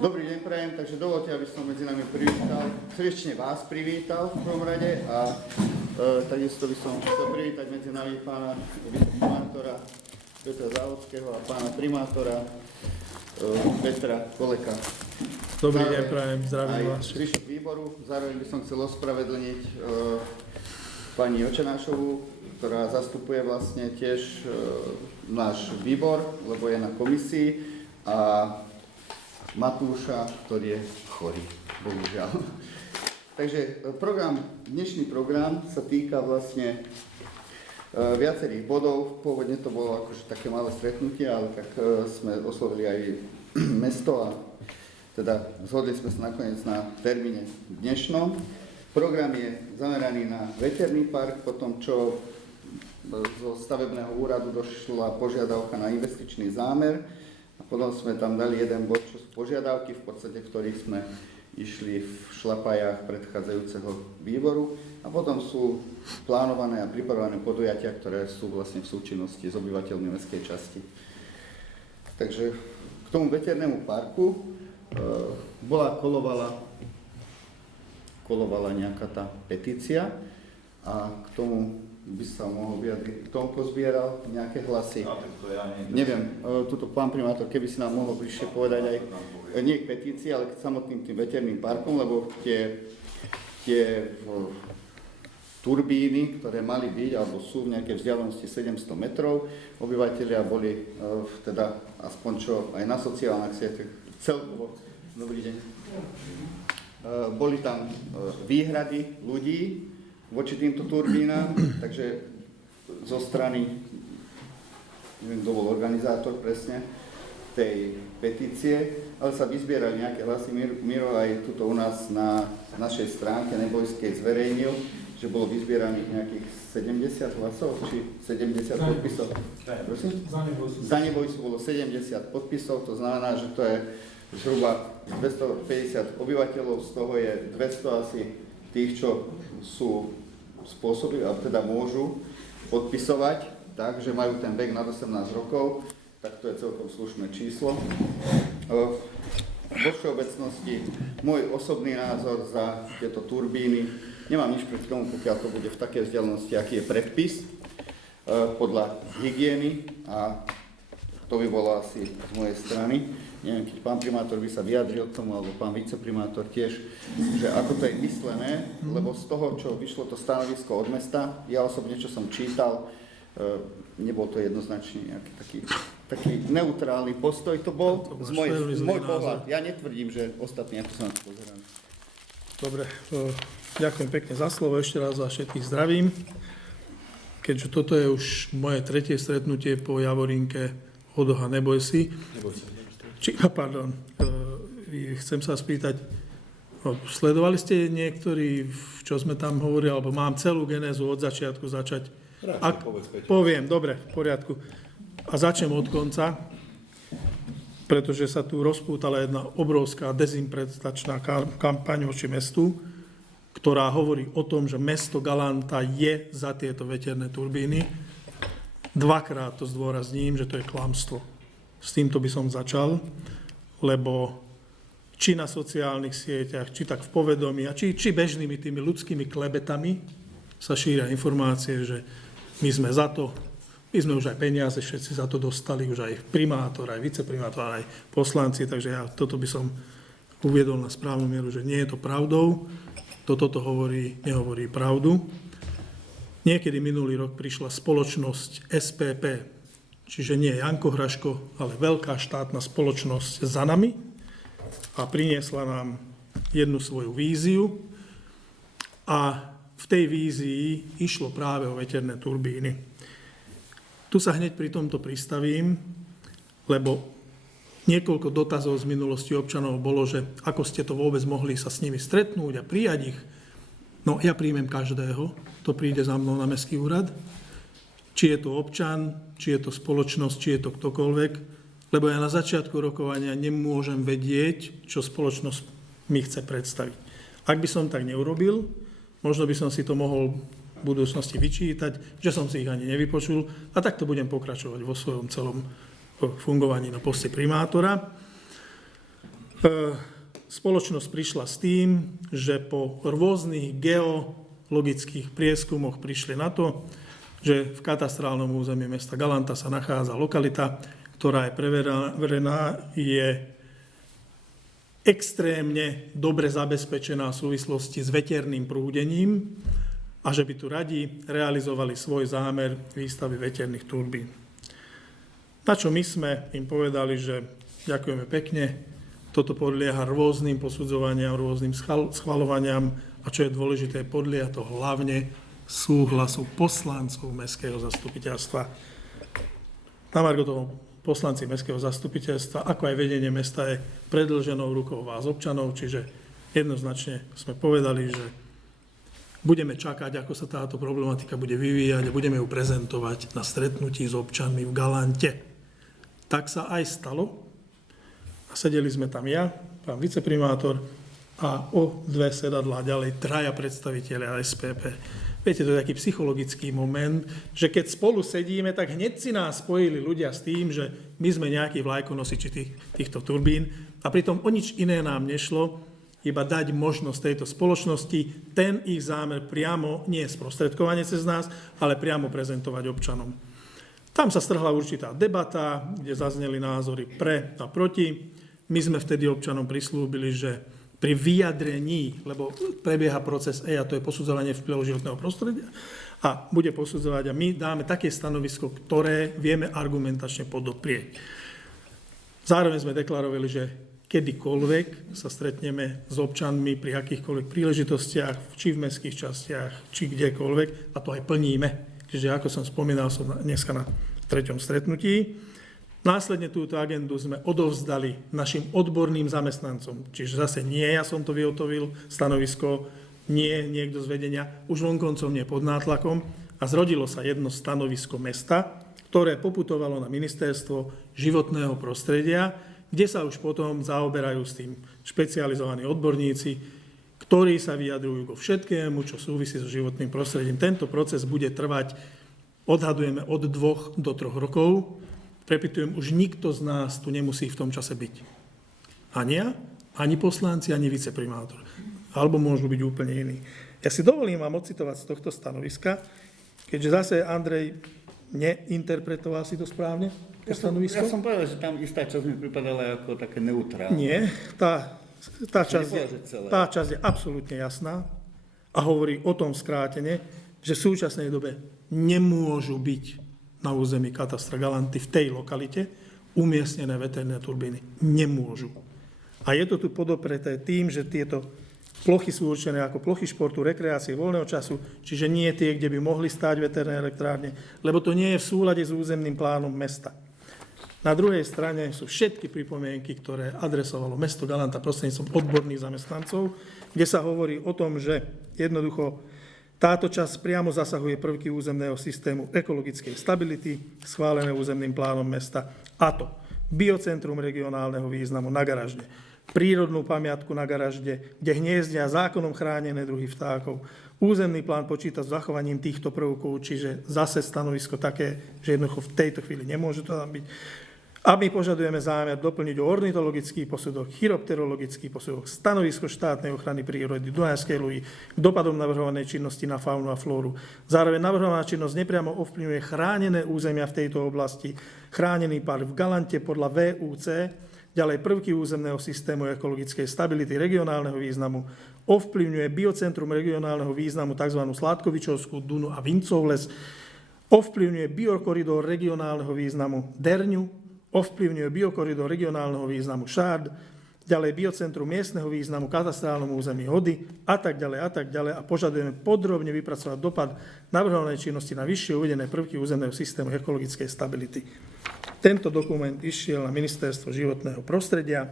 Dobrý deň prajem, takže dovolte, aby som medzi nami privítal, srdečne vás privítal v prvom rade a takisto by som chcel privítať medzi nami pána viceprimátora Petra Závodského a pána primátora Petra Koleka. Dobrý deň prajem, zdravím vás. Zvyšok výboru, zároveň by som chcel ospravedlniť pani Očenášovú, ktorá zastupuje vlastne tiež náš výbor, lebo je na komisii, a Matúša, ktorý je chorý, bohužiaľ. Takže dnešný program sa týka vlastne viacerých bodov. Pôvodne to bolo akože také malé stretnutie, ale tak sme oslovili aj mesto a teda zhodli sme sa nakoniec na termíne dnešnom. Program je zameraný na veterný park, potom čo zo stavebného úradu došla požiadavka na investičný zámer. A potom sme tam dali jeden bod, čo sú požiadavky, v podstate, ktorých sme išli v šlapajách predchádzajúceho výboru. A potom sú plánované a pripravované podujatia, ktoré sú vlastne v súčinnosti s obyvateľmi mestskej časti. Takže k tomu veternému parku kolovala nejaká tá petícia a k tomu by sa mohol vyjadriť. K tomu pozbieral nejaké hlasy. Neviem, tuto pán primátor, keby si nám mohol bližšie povedať aj nie k petícii, ale k samotným tým veterným parkom, lebo tie turbíny, ktoré mali byť, alebo sú v nejakej vzdialenosti 700 metrov, obyvateľia boli teda aspoň čo aj na sociálnych sieťach celkovo. Dobrý deň. Boli tam výhrady ľudí voči týmto turbínám, takže zo strany, neviem, kto bol organizátor presne tej petície, ale sa vyzbierali nejaké hlasy. Miro aj tuto u nás na našej stránke Nebojskej zverejnil, že bolo vyzbieraných nejakých 70 hlasov, či 70 podpisov. Prosím? Za Nebojsku bolo 70 podpisov, to znamená, že to je zhruba 250 obyvateľov, z toho je 200 asi tých, čo sú spôsoby, a teda môžu podpisovať, tak, že majú ten vek nad 18 rokov, tak to je celkom slušné číslo. Vo všeobecnosti môj osobný názor za tieto turbíny, nemám nič proti tomu, pokiaľ to bude v takej vzdialenosti, aký je predpis podľa hygieny, a to by bolo asi z mojej strany. Neviem, keď pán primátor by sa vyjadril k tomu, alebo pán viceprimátor tiež, že ako to je myslené, lebo z toho, čo vyšlo to stanovisko od mesta, ja osobne, čo som čítal, nebol to jednoznačne nejaký taký neutrálny postoj, to bol z môj pohľad. Ja netvrdím, že ostatní, ako sa na to pozerám. Dobre, ďakujem pekne za slovo, ešte raz vás všetkých zdravím. Keďže toto je už moje tretie stretnutie po Javorinke, Odoha, neboj si. Chcem sa spýtať, sledovali ste niektorí, čo sme tam hovorili, alebo mám celú genézu od začiatku začať? Poviem, dobre, v poriadku. A začnem od konca, pretože sa tu rozpútala jedna obrovská dezinterpretačná kampaň voči mestu, ktorá hovorí o tom, že mesto Galanta je za tieto veterné turbíny. Dvakrát to zdôrazním, že to je klamstvo. S týmto by som začal, lebo či na sociálnych sieťach, či tak v povedomí, a či bežnými tými ľudskými klebetami sa šíria informácie, že my sme za to, my sme už aj peniaze všetci za to dostali, už aj primátor, aj viceprimátor, aj poslanci, takže ja toto by som uviedol na správnu mieru, že nie je to pravdou, toto nehovorí pravdu. Niekedy minulý rok prišla spoločnosť SPP, čiže nie Janko Hraško, ale veľká štátna spoločnosť za nami, a priniesla nám jednu svoju víziu, a v tej vízii išlo práve o veterné turbíny. Tu sa hneď pri tomto pristavím, lebo niekoľko dotazov z minulosti občanov bolo, že ako ste to vôbec mohli sa s nimi stretnúť a prijať ich. No ja príjmem každého, to príde za mnou na mestský úrad, či je to občan, či je to spoločnosť, či je to ktokoľvek, lebo ja na začiatku rokovania nemôžem vedieť, čo spoločnosť mi chce predstaviť. Ak by som tak neurobil, možno by som si to mohol v budúcnosti vyčítať, že som si ich ani nevypočul, a takto budem pokračovať vo svojom celom fungovaní na poste primátora. Spoločnosť prišla s tým, že po rôznych geologických prieskumoch prišli na to, že v katastrálnom území mesta Galanta sa nachádza lokalita, ktorá je preverená, je extrémne dobre zabezpečená v súvislosti s veterným prúdením a že by tu radi realizovali svoj zámer výstavby veterných turbín. Na čo my sme im povedali, že ďakujeme pekne, toto podlieha rôznym posudzovaniam, rôznym schvaľovaniam a čo je dôležité, podlieha to hlavne súhlasu poslancov mestského zastupiteľstva. Na margo toho poslanci mestského zastupiteľstva, ako aj vedenie mesta je predĺženou rukou vás občanov, čiže jednoznačne sme povedali, že budeme čakať, ako sa táto problematika bude vyvíjať a budeme ju prezentovať na stretnutí s občanmi v Galante. Tak sa aj stalo. A sedeli sme tam ja, pán viceprimátor a o dve sedadlá ďalej traja predstavitelia SPP. Viete, to je taký psychologický moment, že keď spolu sedíme, tak hneď si nás spojili ľudia s tým, že my sme nejakí vlajkonosiči týchto turbín a pritom o nič iné nám nešlo, iba dať možnosť tejto spoločnosti ten ich zámer priamo, nie sprostredkovanie cez nás, ale priamo prezentovať občanom. Tam sa strhla určitá debata, kde zazneli názory pre a proti. My sme vtedy občanom prislúbili, že pri vyjadrení, lebo prebieha proces a to je posudzovanie vplyvov životného prostredia a bude posudzovať a my dáme také stanovisko, ktoré vieme argumentačne podoprieť. Zároveň sme deklarovali, že kedykoľvek sa stretneme s občanmi pri akýchkoľvek príležitostiach, či v mestských častiach, či kdekoľvek, a to aj plníme. Čiže ako som spomínal, som dneska na 3. stretnutí. Následne túto agendu sme odovzdali našim odborným zamestnancom. Čiže zase nie ja som to vyhotovil, stanovisko, nie niekto z vedenia, už vonkoncom nie pod nátlakom a zrodilo sa jedno stanovisko mesta, ktoré poputovalo na ministerstvo životného prostredia, kde sa už potom zaoberajú s tým špecializovaní odborníci, ktorí sa vyjadrujú vo všetkému, čo súvisí so životným prostredím. Tento proces bude trvať, odhadujeme, od 2 do 3 rokov. Prepitujem, už nikto z nás tu nemusí v tom čase byť. Ani ja, ani poslanci, ani viceprimátor. Alebo môžu byť úplne iní. Ja si dovolím vám ocitovať z tohto stanoviska, keďže zase Andrej neinterpretoval si to správne, to stanovisko. Ja som povedal, že tam istá časť mi pripadala ako také neutrálne. Nie, tá časť je absolútne jasná a hovorí o tom skrátene, že v súčasnej dobe nemôžu byť na území katastra Galanty v tej lokalite umiestnené veterné turbíny. Nemôžu. A je to tu podopreté tým, že tieto plochy sú určené ako plochy športu, rekreácie, voľného času, čiže nie tie, kde by mohli stáť veterné elektrárne, lebo to nie je v súlade s územným plánom mesta. Na druhej strane sú všetky pripomienky, ktoré adresovalo mesto Galanta prostredníctvom odborných zamestnancov, kde sa hovorí o tom, že jednoducho táto časť priamo zasahuje prvky územného systému ekologickej stability, schválené územným plánom mesta, a to biocentrum regionálneho významu na Garažde, prírodnú pamiatku na Garažde, kde hniezdia zákonom chránené druhy vtákov. Územný plán počíta s zachovaním týchto prvkov, čiže zase stanovisko také, že jednoducho v tejto chvíli nemôže to tam byť. A my požadujeme zámer doplniť o ornitologický posudok, chiropterologický posudok, stanovisko štátnej ochrany prírody Dunajskej Luhy k dopadom navrhovanej činnosti na faunu a flóru. Zároveň navrhovaná činnosť nepriamo ovplyvňuje chránené územia v tejto oblasti, chránený park v Galante podľa VUC, ďalej prvky územného systému ekologickej stability regionálneho významu, ovplyvňuje biocentrum regionálneho významu tzv. Sládkovičovskú Dunu a Vincov les, ovplyvňuje biokoridor regionálneho významu Derňu, ovplyvňuje biokoridor regionálneho významu Šárd, ďalej biocentrum miestneho významu, katastrálnom území Hody a tak ďalej a požadujeme podrobne vypracovať dopad navrhovanej činnosti na vyššie uvedené prvky územného systému ekologickej stability. Tento dokument išiel na ministerstvo životného prostredia.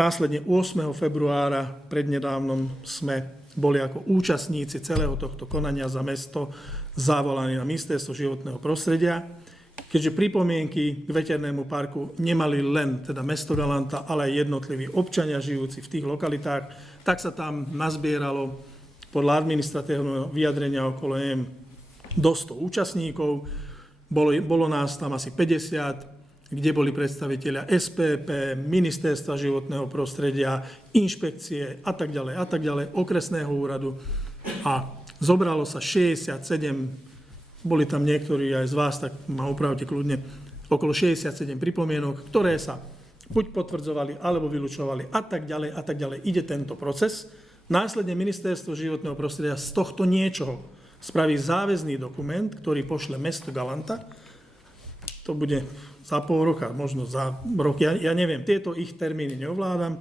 Následne 8. februára prednedávnom sme boli ako účastníci celého tohto konania za mesto zavolaní na ministerstvo životného prostredia, keďže pripomienky k veternému parku nemali len teda mesto Galanta, ale aj jednotliví občania žijúci v tých lokalitách, tak sa tam nazbieralo podľa administratívneho vyjadrenia okolo do 100 účastníkov. Bolo nás tam asi 50. kde boli predstavitelia SPP, Ministerstva životného prostredia, inšpekcie a tak ďalej, okresného úradu. A zobralo sa 67, boli tam niektorí aj z vás, tak ma opravte kľudne, okolo 67 pripomienok, ktoré sa buď potvrdzovali, alebo vylučovali a tak ďalej. Ide tento proces. Následne Ministerstvo životného prostredia z tohto niečoho spraví záväzný dokument, ktorý pošle mesto Galanta. To bude za pol roka, možno za rok, ja neviem, tieto ich termíny neovládam.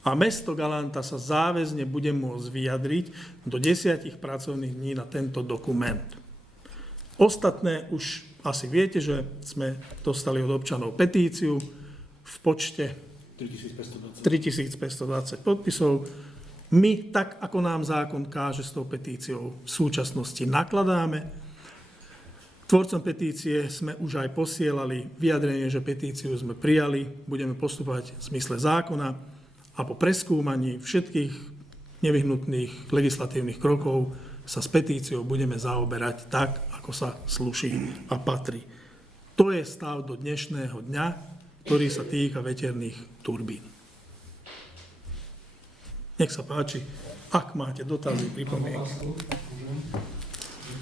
A mesto Galanta sa záväzne bude môcť vyjadriť do 10 pracovných dní na tento dokument. Ostatné už asi viete, že sme dostali od občanov petíciu v počte 3520 podpisov. My, tak ako nám zákon káže, s tou petíciou v súčasnosti nakladáme. Tvorcom petície sme už aj posielali vyjadrenie, že petíciu sme prijali, budeme postupovať v zmysle zákona a po preskúmaní všetkých nevyhnutných legislatívnych krokov sa s petíciou budeme zaoberať tak, ako sa slúši a patrí. To je stav do dnešného dňa, ktorý sa týka veterných turbín. Nech sa páči, ak máte dotazy, pripomienky.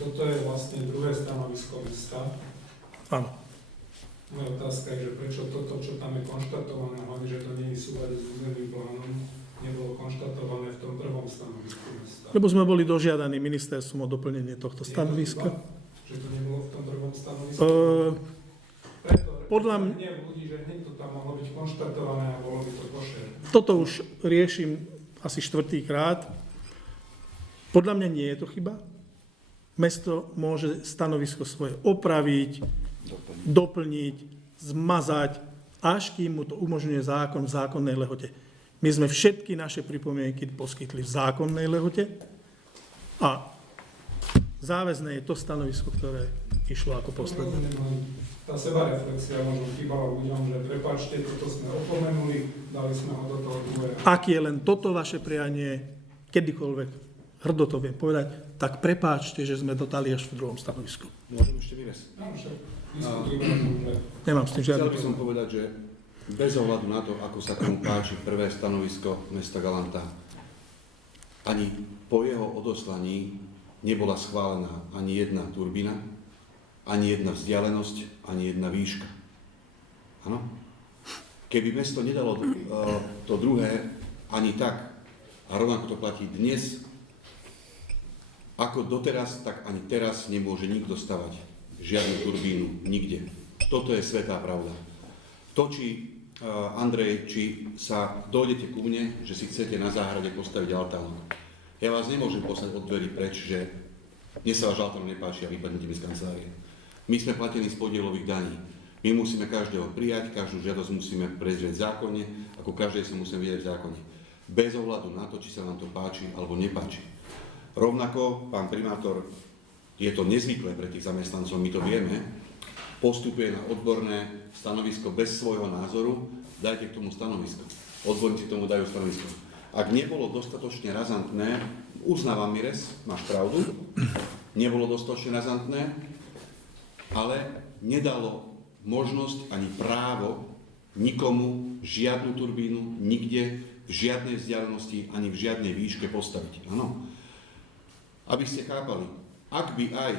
Toto je vlastne druhé stanovisko mesta. Áno. Moja otázka je, že prečo toto, čo tam je konštatované, hlavne, že to nie je v súlade s územným plánom, nebolo konštatované v tom prvom stanovisku mesta. Lebo sme boli dožiadaní ministerstvom o doplnenie tohto stanoviska. Že to nebolo v tom prvom stanovisku? Podľa mňa ľudí, že hneď to tam mohlo byť konštatované a bolo by to košer. Toto už riešim asi 4. krát. Podľa mňa nie je to chyba. Mesto môže stanovisko svoje opraviť, doplniť, zmazať, až kým mu to umožňuje zákon v zákonnej lehote. My sme všetky naše pripomienky poskytli v zákonnej lehote a záväzné je to stanovisko, ktoré išlo ako posledné. Tá sebareflexia možno chýbala ľuďom, že prepáčte, toto sme opomenuli, dali sme ho do toho druhého. Ak je len toto vaše prianie, kedykoľvek, hrdo to viem povedať, tak prepáčte, že sme to dali až v druhom stanovisku. Môžem ešte vyviesť? Nemám s tým žiadny Chcel by som povedať, že bez ohľadu na to, ako sa komu páči prvé stanovisko mesta Galanta, ani po jeho odoslaní nebola schválená ani jedna turbína, ani jedna vzdialenosť, ani jedna výška. Áno? Keby mesto nedalo to druhé ani tak, a rovnako to platí dnes, ako doteraz, tak ani teraz nemôže nikto stavať žiadnu turbínu, nikde. Toto je svätá pravda. To, či Andrej, či sa dojdete ku mne, že si chcete na záhrade postaviť altánok. Ja vás nemôžem poslať od dverí preč, že mne sa váš altánok nepáči a vypadnete mi z kancelárie. My sme platení z podielových daní. My musíme každého prijať, každú žiadosť musíme prezrieť v zákone, ako každej sa musíme vidieť v zákone. Bez ohľadu na to, či sa nám to páči alebo nepáči. Rovnako, pán primátor, je to nezvyklé pre tých zamestnancov, my to vieme, postupuje na odborné stanovisko bez svojho názoru, dajte k tomu stanovisko. Odborníci k tomu dajú stanovisko. Ak nebolo dostatočne razantné, uznávam, Mires, máš pravdu, nebolo dostatočne razantné, ale nedalo možnosť ani právo nikomu žiadnu turbínu nikde, v žiadnej vzdialenosti, ani v žiadnej výške postaviť. Áno. Aby ste chápali, ak by aj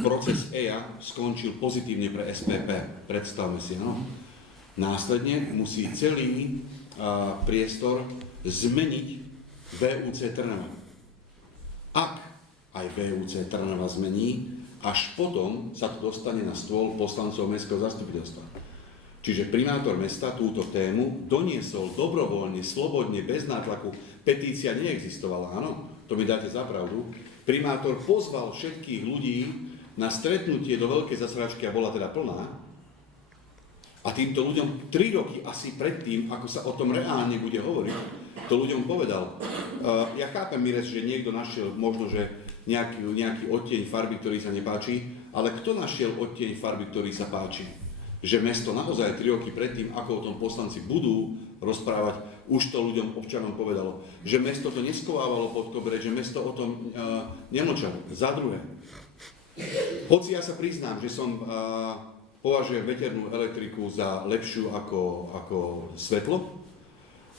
proces EIA skončil pozitívne pre SPP, predstavme si, no, následne musí celý priestor zmeniť VUC Trnava. Ak aj VUC Trnava zmení, až potom sa to dostane na stôl poslancov mestského zastupiteľstva. Čiže primátor mesta túto tému doniesol dobrovoľne, slobodne, bez nátlaku. Petícia neexistovala, áno, to mi dáte za pravdu. Primátor pozval všetkých ľudí na stretnutie do veľkej zasrážky a bola teda plná. A týmto ľuďom 3 roky asi predtým, ako sa o tom reálne bude hovoriť, to ľuďom povedal. Ja chápem, Mires, že niekto našiel možno, že nejaký odtieň farby, ktorý sa nepáči, ale kto našiel odtieň farby, ktorý sa páči? Že mesto naozaj 3 roky predtým, ako o tom poslanci budú rozprávať, už to ľuďom, občanom povedalo. Že mesto to neskovávalo pod koberec, že mesto o tom nemlčalo. Za druhé, hoci ja sa priznám, že som považujem veternú elektriku za lepšiu ako svetlo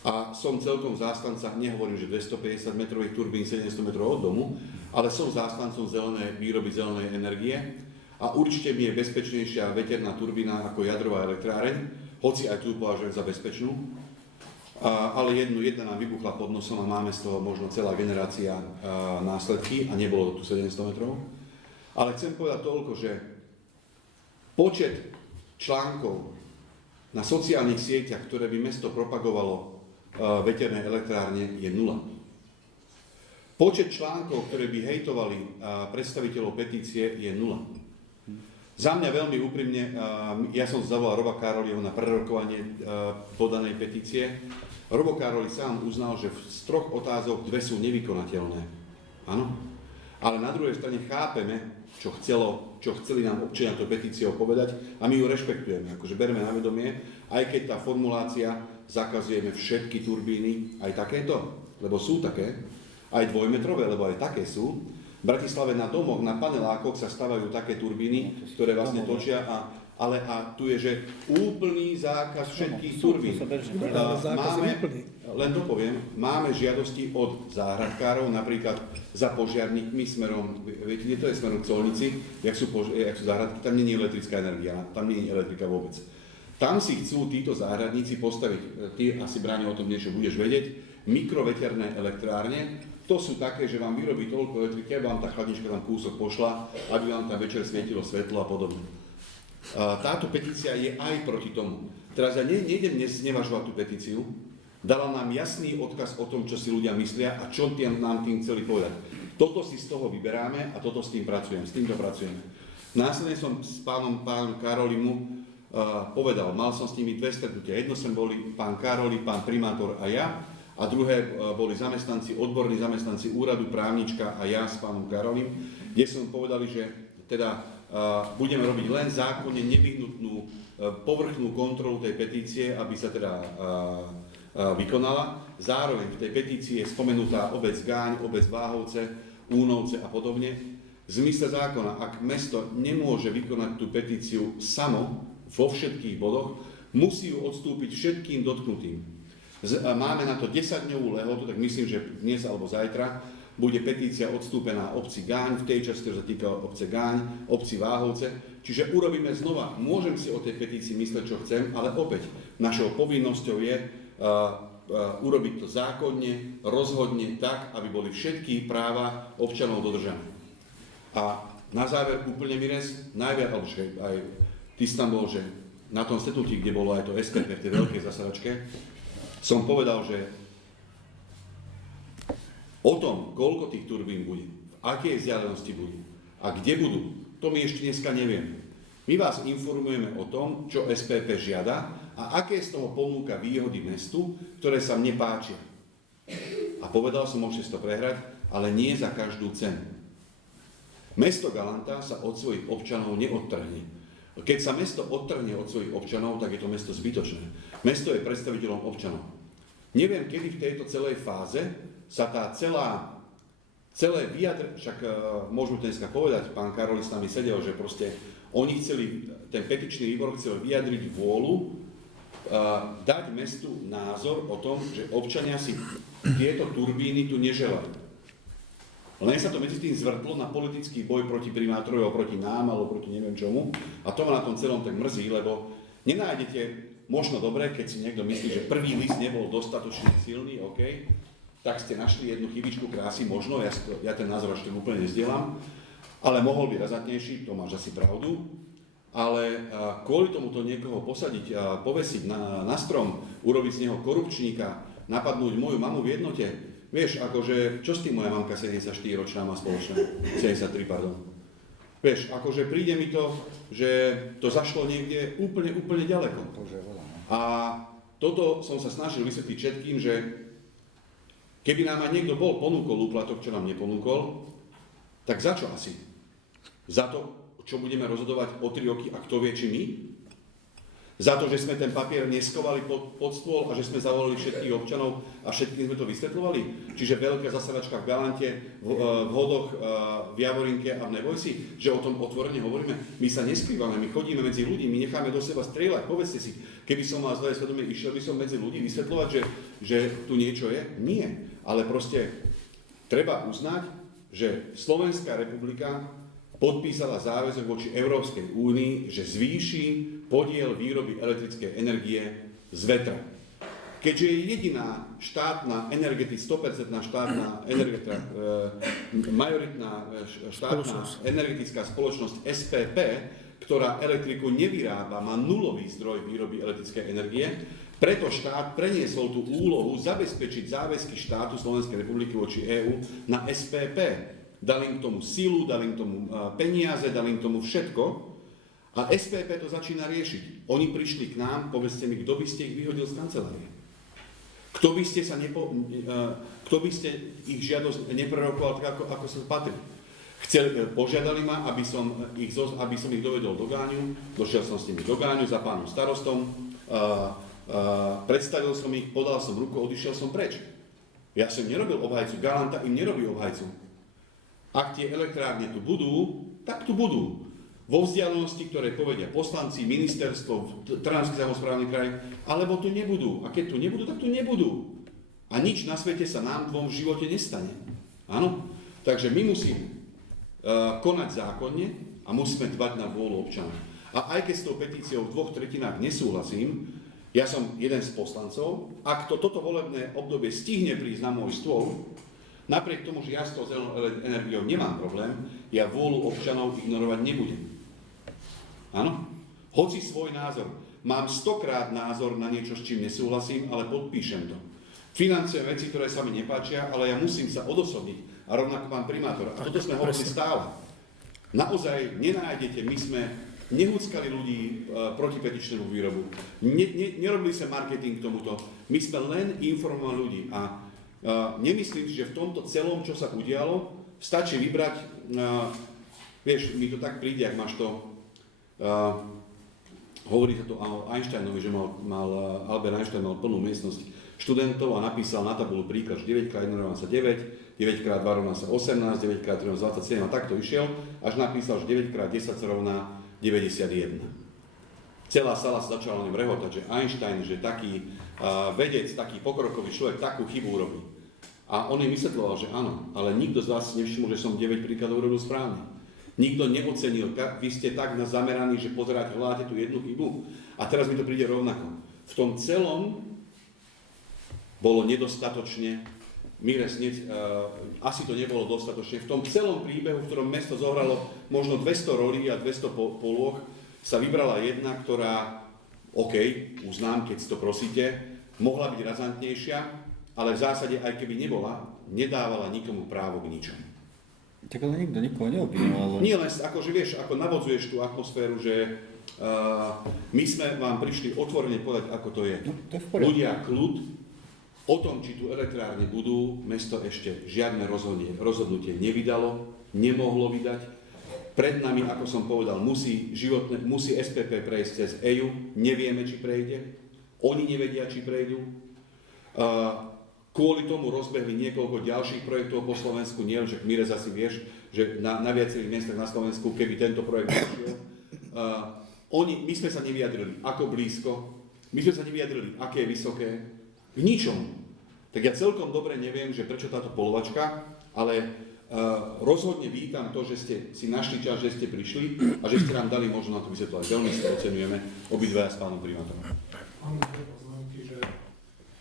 a som celkom zástanca, nehovorím, že 250 metrových turbín, 700 metrov od domu, ale som zástancom výroby zelenej energie a určite mi je bezpečnejšia veterná turbína ako jadrová elektráreň, hoci aj tu považujem za bezpečnú. Ale jedna nám vybuchla pod nosom a máme z toho možno celá generácia následky a nebolo to tu 700 metrov. Ale chcem povedať toľko, že počet článkov na sociálnych sieťach, ktoré by mesto propagovalo veterné elektrárne, je 0. Počet článkov, ktoré by hejtovali predstaviteľov petície, je 0. Za mňa veľmi úprimne, ja som zavolal Roba Károliho na prerokovanie podanej petície. Robo Károli sám uznal, že z 3 otázok 2 sú nevykonateľné. Áno? Ale na druhej strane chápeme, čo chceli nám občania to petíciou povedať a my ju rešpektujeme, akože bereme na vedomie, aj keď tá formulácia zakazujeme všetky turbíny, aj takéto, lebo sú také, aj dvojmetrové, lebo aj také sú. V Bratislave na domoch, na panelákoch sa stavajú také turbíny, ktoré vlastne točia, ale tu je, že úplný zákaz všetkých turbín. Len dopoviem, máme žiadosti od záhradkárov, napríklad za požiarníkmi smerom, viete, kde to je smerom k Colnici, jak sú záhradky, tam nie je elektrická energia, tam nie je elektrika vôbec. Tam si chcú títo záhradníci postaviť, ty asi Bráňo o tom niečo budeš vedieť, mikroveterné elektrárne. To sú také, že vám vyrobí toľko elektriky, aby vám tá chladnička tam kúsok pošla, aby vám tam večer svietilo svetlo a podobne. Táto petícia je aj proti tomu. Teraz ja nejdem dnes znevažovať tú petíciu, dala nám jasný odkaz o tom, čo si ľudia myslia a čo nám tým chceli povedať. Toto si z toho vyberáme a toto s týmto pracujeme. Následne som s pánom Károlimu povedal, mal som s nimi 2 stretnutia. Jedno som boli pán Károli, pán primátor a ja, a druhé boli odborní zamestnanci úradu, právnička a ja s pánom Károlim, kde som povedali, že teda budeme robiť len zákonne nevyhnutnú povrchnú kontrolu tej petície, aby sa teda vykonala. Zároveň v tej petícii je spomenutá obec Gáň, obec Váhovce, Únovce a podobne. V zmysle zákona, ak mesto nemôže vykonať tú petíciu samo vo všetkých bodoch, musí ju odstúpiť všetkým dotknutým. Máme na to 10-dňovú lehotu, tak myslím, že dnes alebo zajtra bude petícia odstúpená obci Gáň, v tej časti, ktorá sa týka obce Gáň, obci Váhovce. Čiže urobíme znova, môžem si o tej petícii mysleť, čo chcem, ale opäť našou povinnosťou je urobiť to zákonne, rozhodne tak, aby boli všetky práva občanov dodržané. A na záver úplne Mires, najviac, alebo aj ty si tam bol, že na tom stretnutí, kde bolo aj to SPP v tej veľkej zasadačke, som povedal, že o tom, koľko tých turbín bude, v akej vzdialenosti budú a kde budú, to my ešte dneska nevieme. My vás informujeme o tom, čo SPP žiada a aké z toho ponúka výhody mestu, ktoré sa mne páčia. A povedal som, môžete si to prehrať, ale nie za každú cenu. Mesto Galanta sa od svojich občanov neodtrhne. Keď sa mesto odtrhne od svojich občanov, tak je to mesto zbytočné. Mesto je predstaviteľom občanov. Neviem, kedy v tejto celej fáze sa tá celé vyjadrenie, však môžeme to dneska povedať, pán Karoli s nami sedel, že proste oni chceli, ten petičný výbor chcel vyjadriť vôľu, dať mestu názor o tom, že občania si tieto turbíny tu neželajú. Len sa to medzi tým zvrtlo na politický boj proti primátorovi, alebo proti nám, alebo proti neviem čomu. A to ma na tom celom tak mrzí, lebo nenájdete, možno dobre, keď si niekto myslí, že prvý list nebol dostatočne silný, OK, tak ste našli jednu chybičku krásy, možno, ja ten názor až tak úplne nezdielam, ale mohol byť razantnejší, to máš asi pravdu, ale kvôli tomuto niekoho posadiť a povesiť na strom, urobiť z neho korupčníka, napadnúť moju mamu v jednote, vieš, akože, čo s tým moja mamka 74-ročná má spoločné? 73, pardon. Vieš, akože príde mi to, že to zašlo niekde úplne ďaleko. A toto som sa snažil vysvetliť všetkým, že keby nám aj niekto ponúkol úplatok, čo nám neponúkol, tak za čo asi? Za to, čo budeme rozhodovať o 3 roky a kto vie, či my? Za to, že sme ten papier neskovali pod stôl a že sme zavolali všetkých občanov a všetkým sme to vysvetľovali. Čiže veľká zasadačka v Galante, v Hodoch, v Javorinke a v Nevojsi, že o tom otvorene hovoríme. My sa neskrývame, my chodíme medzi ľudí, my necháme do seba strieľať. Povedzte si, keby som mal zlé svedomie, išiel by som medzi ľudí vysvetľovať, že tu niečo je? Nie. Ale proste treba uznať, že Slovenská republika podpísala záväzok voči Európskej únii, že zvýši podiel výroby elektrickej energie z vetra. Keďže je jediná štátna 100% štátna majoritná štátna energetická spoločnosť SPP, ktorá elektriku nevyrába, má nulový zdroj výroby elektrickej energie, preto štát preniesol tú úlohu zabezpečiť záväzky štátu Slovenskej republiky voči EÚ na SPP. Dali im k tomu silu, dali im k tomu peniaze, dali im k tomu všetko a SPP to začína riešiť. Oni prišli k nám, povedzte mi, kto by ste ich vyhodil z kancelárie? Kto by ste ich žiadosť neprerokoval tak, ako sa patrí? Požiadali ma, aby som ich dovedol do Gáňu, došiel som s nimi do Gáňu za pánom starostom, predstavil som ich, podal som ruku, odišiel som preč. Ja som nerobil obhajcu, Galanta im nerobí obhajcu. Ak tie elektrárne tu budú, tak tu budú. Vo vzdialenosti, ktoré povedia poslanci, ministerstvo, Trnavský samosprávny kraj, alebo tu nebudú. A keď tu nebudú, tak tu nebudú. A nič na svete sa nám dvom v živote nestane. Áno? Takže my musíme konať zákonne a musíme dbať na vôľu občana. A aj keď s tou petíciou v 2/3 nesúhlasím, ja som jeden z poslancov, ak toto volebné obdobie stihne prísť na môj stôl, napriek tomu, že ja s tou zelenou energiou nemám problém, ja vôľu občanov ignorovať nebudem. Áno? Hoci svoj názor. Mám 100-krát názor na niečo, s čím nesúhlasím, ale podpíšem to. Financujem veci, ktoré sa mi nepáčia, ale ja musím sa odosobniť. A rovnako pán primátor. A toto sme hovorili stále. Naozaj nenájdete, my sme nehúckali ľudí proti petičnému výrobu. Nerobili sme marketing k tomuto. My sme len informovali ľudí. A nemyslím si, že v tomto celom, čo sa udialo, stačí vybrať, vieš, mi to tak príde, ak máš to, hovorí sa to o Einsteinovi, že Albert Einstein mal plnú miestnosť študentov a napísal na tabulu príklad, že 9x1 rovná sa 9, 9x2 rovná sa 18, 9x3 rovná sa 27 a takto išiel, až napísal, že 9x10 sa rovná 91. Celá sala sa začala len rehotať, že Einstein, že taký vedec, taký pokrokový človek takú chybu urobí. A on im vysvetľoval, že áno, ale nikto z vás nevšimol, že som 9 príkladov urobil správne. Nikto neocenil, vy ste tak zameraní, že pozeráte, hľadáte tú jednu chybu. A teraz mi to príde rovnako. V tom celom bolo nedostatočne, asi to nebolo dostatočne, v tom celom príbehu, v ktorom mesto zohralo možno 200 rolí a 200 polôch, sa vybrala jedna, ktorá, OK, uznám, keď si to prosíte, mohla byť razantnejšia, ale v zásade, aj keby nebola, nedávala nikomu právo k ničomu. Tak ale nikto nikoho neobvinoval. Nie len, akože vieš, ako navodzuješ tú atmosféru, že my sme vám prišli otvorene povedať, ako to je. No, to je v poriadku. Ľudia, kľud, o tom, či tu elektrárne budú, mesto ešte žiadne rozhodnutie nevydalo, nemohlo vydať. Pred nami, ako som povedal, musí SPP prejsť cez EU, nevieme, či prejde, oni nevedia, či prejdú. Kvôli tomu rozbehli niekoľko ďalších projektov po Slovensku, nie len, že Mirez asi vieš, že na viacerých miestach na Slovensku, keby tento projekt vyšiel. My sme sa nevyjadrili, ako blízko, my sme sa nevyjadrili, aké je vysoké, k ničomu. Tak ja celkom dobre neviem, že prečo táto polovačka, ale rozhodne vítam to, že ste si našli čas, že ste prišli a že ste nám dali možnosť na to vysvetľovať. Veľmi si to oceňujeme, obidvaja s pánom primátorom. Mám také poznámky, že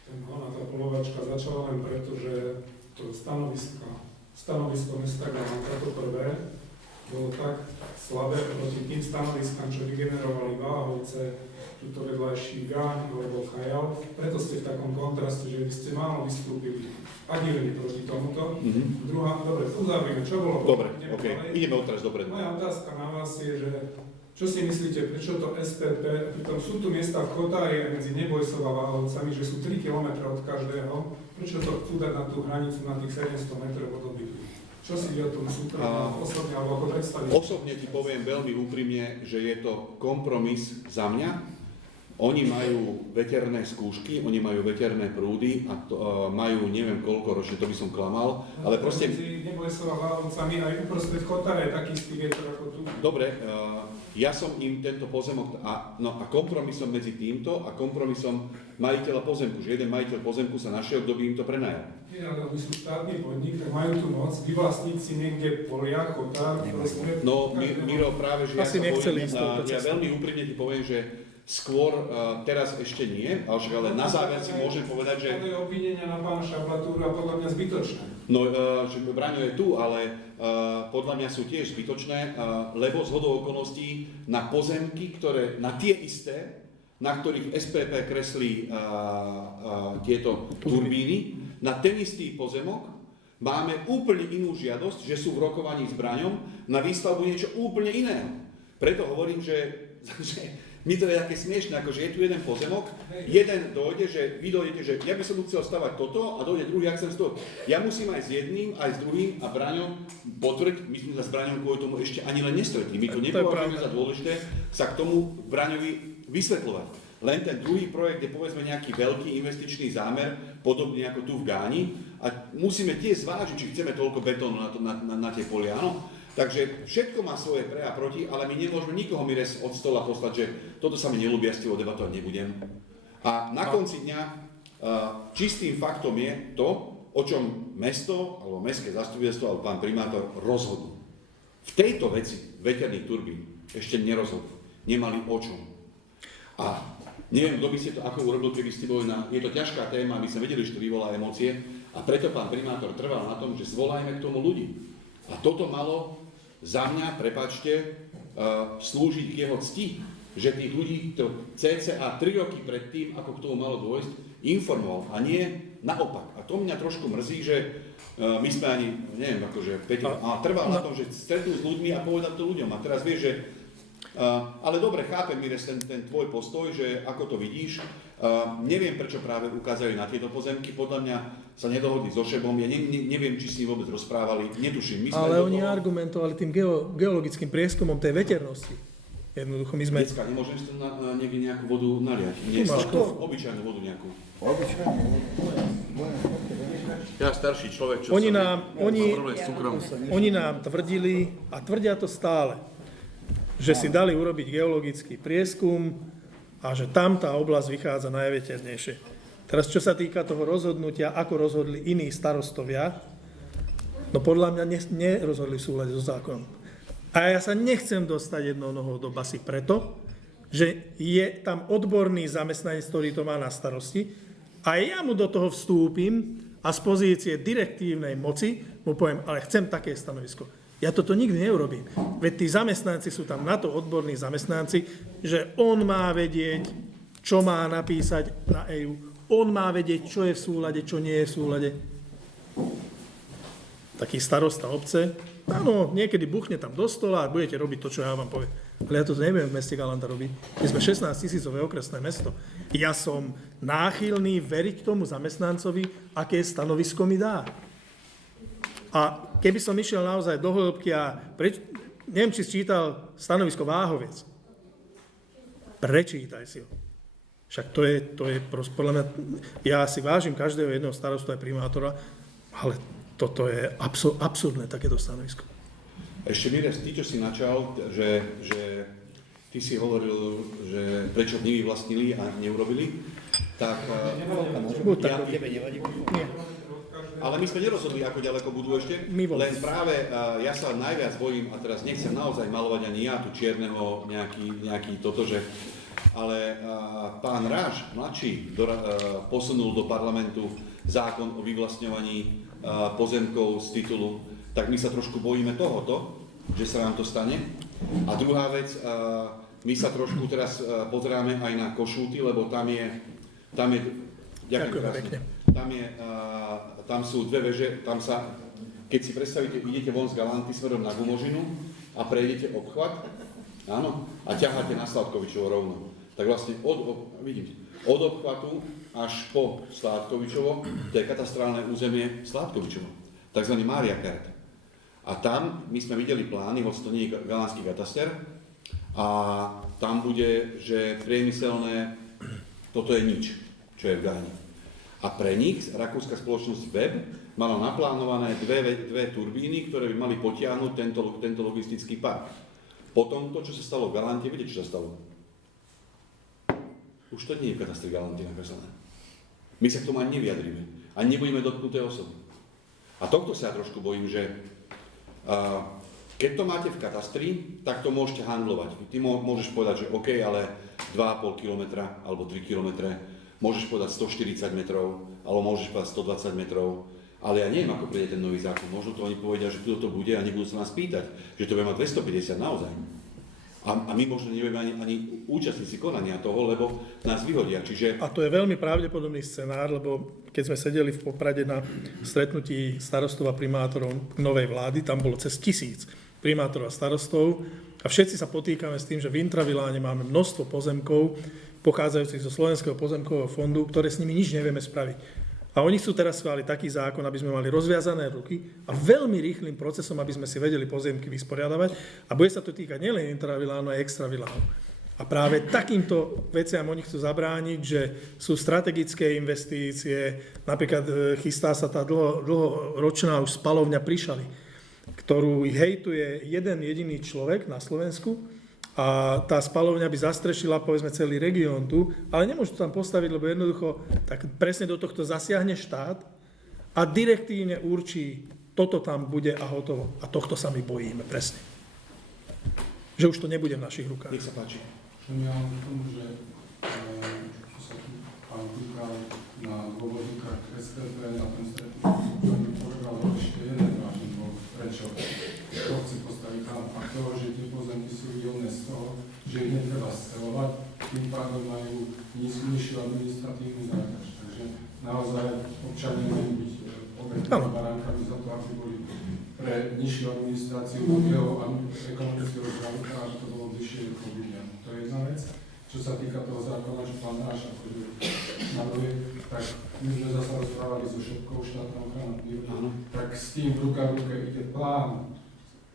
tá polovačka začala len preto, že to stanovisko mesta Galanta, to prvé, bolo tak slabé proti tým stanoviskám, čo vygenerovali Váhovce, tuto vedľajší Gáň alebo Chajal. Preto ste v takom kontraste, že by ste málo vystúpili agilne proti tomuto. Druhá, dobre, uzavrime, čo bolo? Dobre, OK, ideme odteraz dopredu. Moja otázka na vás je, že čo si myslíte, prečo to SPP, pritom sú tu miesta v Kotári medzi Nebojsov a Váhovcami, že sú 3 km od každého, prečo to chcú dať na tú hranicu na tých 700 metrov od obytu? Čo si vy o tom súkromne, osobne, alebo ako predstavíte? Osobne ti poviem veľmi úprimne, že je to kompromis za mňa. Oni majú veterné skúšky, oni majú veterné prúdy a majú neviem koľko ročne, to by som klamal, ale proste... Nebolesová Válovcami aj uprostred Chotára je taký istý vietor ako tu. Dobre, ja som im tento pozemok a kompromisom medzi týmto a kompromisom majiteľa pozemku, že jeden majiteľ pozemku sa našiel, kto by im to prenajal. Nie, ale oni sú štátny podnik, tak majú tu moc vyvlastniť si niekde polia, Chotár, proste... No, Miro, práve, že Asi nechceli ísť touto ja cestou. veľmi úprimne ti poviem, že skôr teraz ešte nie, ale na záver si môžem povedať, že... To je obvinenia na pána Šablatúru a podľa mňa zbytočné. No, že Braňo je tu, ale podľa mňa sú tiež zbytočné, lebo zhodou okolností na pozemky, ktoré, na tie isté, na ktorých SPP kreslí tieto turbíny, na ten istý pozemok máme úplne inú žiadosť, že sú v rokovaní s Braňom na výstavbu niečo úplne iného. Preto hovorím, že mi to je také smiešné, ako že je tu jeden pozemok, jeden dojde, že vy dojdete, že ja by som tu chcel stavať toto a dojde druhý, ak chcem to. Ja musím aj s jedným, aj s druhým a Braňom potvrdiť, my sme sa s Braňom kvôli tomu ešte ani len nestretli. My to nepovažujeme za dôležité sa k tomu Braňovi vysvetľovať. Len ten druhý projekt je povedzme nejaký veľký investičný zámer, podobne ako tu v Gáni a musíme tiež zvážiť, či chceme toľko betónu na tie polia, áno. Takže všetko má svoje pre a proti, ale my nemôžeme nikoho od stola poslať, že toto sa mi neľúbi, ja s tým debatovať nebudem. A na konci dňa čistým faktom je to, o čom mesto, alebo mestské zastupiteľstvo, alebo pán primátor rozhodnú. V tejto veci veterných turbín ešte nerozhodli. Nemali o čom. A neviem, kto by ste to ako urobil, keby ste boli na... Je to ťažká téma, my sme vedeli, že to vyvolá emócie a preto pán primátor trval na tom, že svolajme k tomu ľudí. A toto malo za mňa, prepáčte, slúžiť k jeho cti, že tých ľudí to cca 3 roky pred tým, ako k tomu malo dôjsť, informoval a nie naopak. A to mňa trošku mrzí, že my sme ani, neviem, akože Peťo, trval na tom, že stretnú s ľuďmi a povedať to ľuďom. A teraz vieš, že ale dobre, chápem, Mires, ten tvoj postoj, že ako to vidíš. Neviem, prečo práve ukázajú na tieto pozemky. Podľa mňa sa nedohodli so Šebom. Ja neviem, či s ním vôbec rozprávali. Netuším. Ale oni argumentovali tým geologickým prieskumom tej veternosti. Jednoducho my sme... Decka, nemôžem si tam niekde nejakú vodu naliať? Nie, obyčajnú vodu nejakú. Ja starší človek, čo Oni nám tvrdili a tvrdia to stále, že si dali urobiť geologický prieskum a že tam tá oblasť vychádza najveternejšie. Teraz, čo sa týka toho rozhodnutia, ako rozhodli iní starostovia, no podľa mňa nerozhodli v súlade so zákonom. A ja sa nechcem dostať jednou nohou do basy preto, že je tam odborný zamestnanec, ktorý to má na starosti a ja mu do toho vstúpim a z pozície direktívnej moci mu poviem, ale chcem také stanovisko. Ja toto nikdy neurobím. Veď tí zamestnanci sú tam na to odborní zamestnanci, že on má vedieť, čo má napísať na EU. On má vedieť, čo je v súlade, čo nie je v súlade. Taký starosta obce, áno, niekedy buchne tam do stola a budete robiť to, čo ja vám poviem. Ale ja to neviem v meste Galanta robiť. My sme 16 000-ové okresné mesto. Ja som náchylný veriť tomu zamestnancovi, aké stanovisko mi dá. A keby som išiel naozaj do hĺbky a neviem, či čítal stanovisko Váhoviec. Prečítaj si ho. Však to je proste, podľa mňa, ja si vážim každého jedného starostu aj primátora, ale toto je absurdné takéto stanovisko. Ešte Mires, ty, čo si načal, že ty si hovoril, že prečo nevyvlastnili a neurobili, tak... Ale my sme nerozhodli, ako ďaleko budú ešte, len práve ja sa najviac bojím, a teraz nechcem naozaj malovať ani ja tu čierneho nejaký toto, že... Ale pán Ráš, mladší, posunul do parlamentu zákon o vyvlastňovaní pozemkov z titulu, tak my sa trošku bojíme tohoto, že sa nám to stane. A druhá vec, my sa trošku teraz pozeráme aj na Košúty, lebo tam je ďakujem krásne. Tam sú dve veže, tam sa, keď si predstavíte, idete von z Galanty smerom na Gumožinu a prejdete obchvat, áno, a ťaháte na Sládkovičovo rovno. Tak vlastne od obchvatu až po Sládkovičovo, to je katastrálne územie Sládkovičovo, takzvaný Mária Kert. A tam my sme videli plány, hoď to nie je galanský kataster, A tam bude, že priemyselné, toto je nič, čo je v Gáni. A pre nich rakúska spoločnosť Web mala naplánované dve turbíny, ktoré by mali potiahnuť tento logistický park. Potom to, čo sa stalo v Galante, viete, čo sa stalo? Už to nie je v katastri Galanty nakreslené. My sa k tomu ani nevyjadríme. Ani nebudeme dotknuté osoby. A tohto sa ja trošku bojím, že keď to máte v katastri, tak to môžete handlovať. Ty môžeš povedať, že OK, ale 2,5 km alebo 3 km, môžeš povedať 140 metrov, alebo môžeš povedať 120 metrov, ale ja neviem, ako príde ten nový zákon. Možno to oni povedia, že kto to bude a nebudú sa nás pýtať, že to bude mať 250 naozaj. A my možno nevieme ani účastníci konania toho, lebo nás vyhodia. A to je veľmi pravdepodobný scenár, lebo keď sme sedeli v Poprade na stretnutí starostov a primátorov novej vlády, tam bolo cez 1000 primátorov a starostov a všetci sa potýkame s tým, že v Intraviláne máme množstvo pozemkov pochádzajúcich zo Slovenského pozemkového fondu, ktoré s nimi nič nevieme spraviť. A oni chcú teraz schváliť taký zákon, aby sme mali rozviazané ruky a veľmi rýchlym procesom, aby sme si vedeli pozemky vysporiadavať. A bude sa to týkať nielen intravilánu, ale extravilánu. A práve takýmto veciam oni chcú zabrániť, že sú strategické investície, napríklad chystá sa tá dlhoročná už spalovňa pri Šali, ktorú hejtuje jeden jediný človek na Slovensku, a tá spalovňa by zastrešila, povedzme, celý región tu, ale nemôžu to tam postaviť, lebo jednoducho tak presne do tohto zasiahne štát a direktívne určí, toto tam bude a hotovo. A tohto sa my bojíme, presne. Že už to nebude v našich rukách. Nech sa páči. Čo ja mám k tomu, že čo sa tu pán Kúkal na dôvodníkach STP na ten stretnutí povedal ešte jeden vážny dôvod, prečo to chce postaviť tam a to, že tie pozemky sú výhodné z toho, že ich netreba scelovať, tým pádom majú nižšiu administratívnu záťaž. Takže naozaj občania majú byť obetnými baránkami za to, aby boli pre nižšiu administráciu jeho ekonomického zdravia, aby to bolo bližšie k ľuďom. To je jedna vec. Čo sa týka toho zákona, že pán Náš navrhuje, tak my sme zase rozprávali so šéfkou štátnej ochrany prírody, tak s tým ruka v ruke ide plán,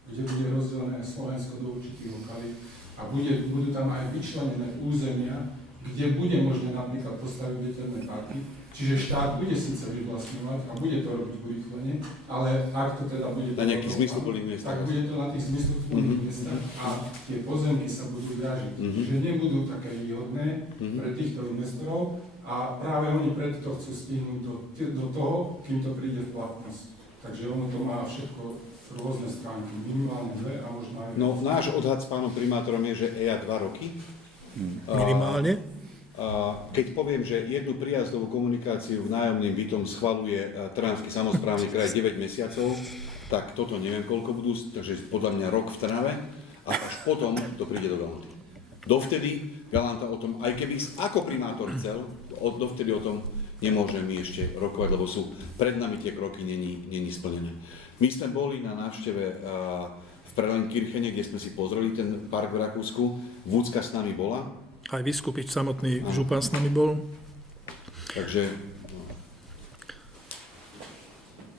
kde bude rozdelené Slovensko do určitých lokalít a budú tam aj vyčlenené územia, kde bude možné napríklad postaviť veterné parky. Čiže štát bude síce vyvlastňovať a bude to robiť urýchlene, ale ak to teda bude... Na nejakých zmysluplných miestach. Tak bude to na tých zmysluplných miestach a tie pozemky sa budú dražiť. Čiže nebudú také výhodné pre týchto investorov a práve oni preto chcú stihnúť do toho, kým to príde v platnosť. Takže ono to má všetko rôzne stránky, minimálne 2 a možno aj... No, náš odhad s pánom primátorom je, že EA 2 roky. Minimálne. Keď poviem, že jednu prijazdovú komunikáciu v nájomným bytom schvaľuje Trnavský samosprávny kraj 9 mesiacov, tak toto neviem, koľko budú, takže podľa mňa rok v Trnave a až potom to príde do Galanty. Dovtedy Galanta o tom, aj keby ako primátor chcel, dovtedy o tom nemôžem my ešte rokovať, lebo sú pred nami tie kroky není splnené. My sme boli na návšteve v Prelenkirchene, kde sme si pozreli ten park v Rakúsku. Vúcka s nami bola. Aj Vyskupič samotný župan s nami bol. Takže...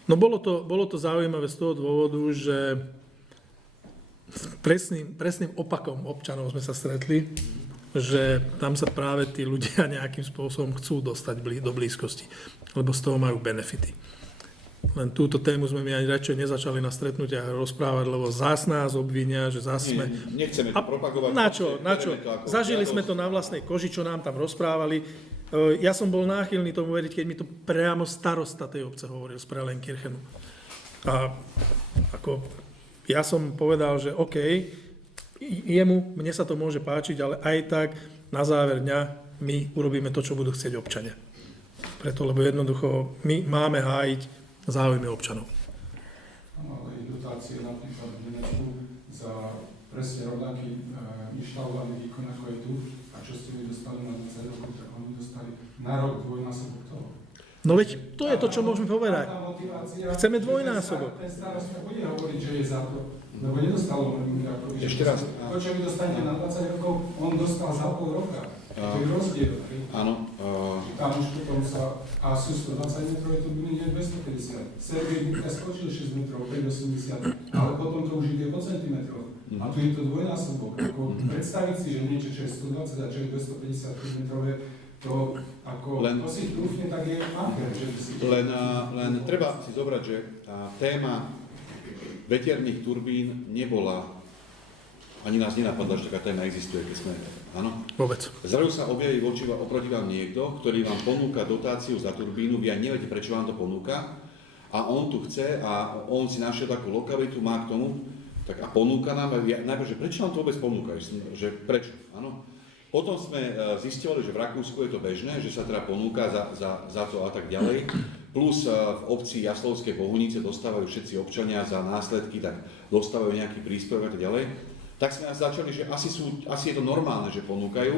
No bolo to zaujímavé z toho dôvodu, že presným opakom občanov sme sa stretli, že tam sa práve tí ľudia nejakým spôsobom chcú dostať do blízkosti, lebo z toho majú benefity. Len túto tému sme mi ani radšej nezačali na stretnutiach rozprávať, lebo zás nás obvinia, že zás sme... Nechceme to propagovať. Na čo? Zažili sme to na vlastnej koži, čo nám tam rozprávali. Ja som bol náchylný tomu veriť, keď mi to priamo starosta tej obce hovoril z Prelenkirchenu. A ako ja som povedal, že OK, mne sa to môže páčiť, ale aj tak na záver dňa my urobíme to, čo budú chcieť občania. Preto, lebo jednoducho my máme hájiť záujmy občanov. Ale dotácie napríklad v Nemecku za presne rovnaký inštalovaný výkon ako je tu a čo ste mi dostali na 20 rokov, tak oni dostali na rok dvojnásobok toho. No veď to je to, čo môžeme povedať. Chceme dvojnásobok. Ten starosta bude hovoriť, že je za to, lebo nedostalo ako ešte raz. To, čo vy dostanete na 20 rokov, on dostal za pol roka. To je rozdiel. Áno. Tam už potom sa, a sú 120 metrov, je to nie 250. Sergej Bukta skočil 6 metrov, 580, ale potom to už ide po centimetroch. A tu je to dvojnásobok. Ako predstaviť si, že niečo, čo je 120 a čo je 250 km, to ako to si trúfne, tak je maker, že by si... Len treba si zobrať, že téma veterných turbín nebola, ani nás nenapadla, že taká téma existuje, keď sme, áno? Vôbec. Zrazu sa objaví oproti vám niekto, ktorý vám ponúka dotáciu za turbínu, vy ani neviete, prečo vám to ponúka, a on tu chce a on si našiel takú lokalitu, má k tomu, tak a ponúka nám, najprv, že prečo nám to vôbec ponúka, že prečo, áno? Potom sme zisťovali, že v Rakúsku je to bežné, že sa teda ponúka za to a tak ďalej, plus v obci Jaslovskej Bohunice dostávajú všetci občania za následky, tak dostávajú nejaký príspevok a tak ďalej. Tak sme začali, že asi je to normálne, že ponúkajú,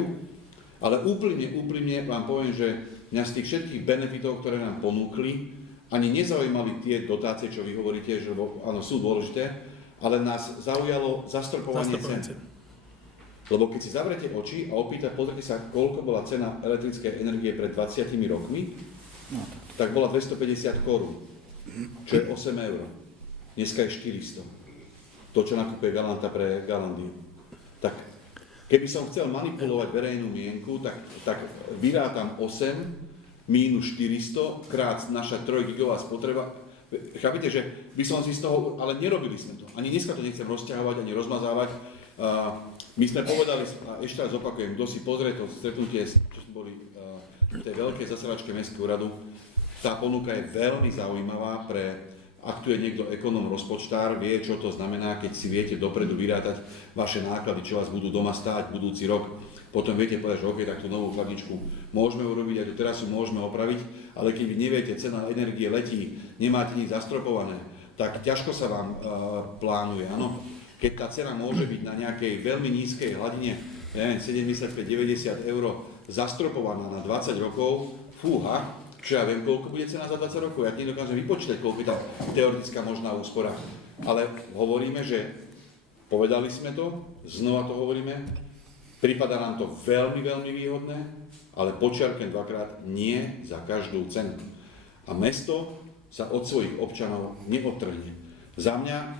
ale úprimne vám poviem, že mňa z tých všetkých benefitov, ktoré nám ponúkli, ani nezaujímali tie dotácie, čo vy hovoríte, že áno, sú dôležité, ale nás zaujalo zastropovanie cen. Lebo keď si zavrete oči a pozrite sa, koľko bola cena elektrickej energie pred 20 rokmi, tak bola 250 korún, čo je 8 eur. Dneska je 400. To, čo nakupuje Galanta pre Galandiu. Tak keby som chcel manipulovať verejnú mienku, tak vyrátam 8 minus 400 krát naša 3 gigová spotreba. Chápete, že by som si z toho, ale nerobili sme to. Ani dneska to nechcem rozťahovať, ani rozmazávať. My sme povedali, a ešte raz opakujem, kto si pozrie to stretnutie, čo sme boli v tej veľkej zasadačke Mestského úradu, tá ponuka je veľmi zaujímavá ak tu je niekto ekonóm, rozpočtár, vie, čo to znamená, keď si viete dopredu vyrátať vaše náklady, čo vás budú doma stáť budúci rok. Potom viete povedať, že OK, tak tú novú chladničku môžeme urobiť, aj tú terasu môžeme opraviť, ale keď vy neviete, cena energie letí, nemáte nič zastropované, tak ťažko sa vám plánuje, áno. Keď tá cena môže byť na nejakej veľmi nízkej hladine, neviem, 75-90 eur zastropovaná na 20 rokov, fúha, čo ja viem, koľko bude cena za 20 rokov, ja nedokážem vypočítať, koľko je tá teoretická možná úspora. Ale hovoríme, že povedali sme to, znova to hovoríme, prípada nám to veľmi, veľmi výhodné, ale počiarkujem dvakrát, nie za každú cenu. A mesto sa od svojich občanov neodtrhne. Za mňa,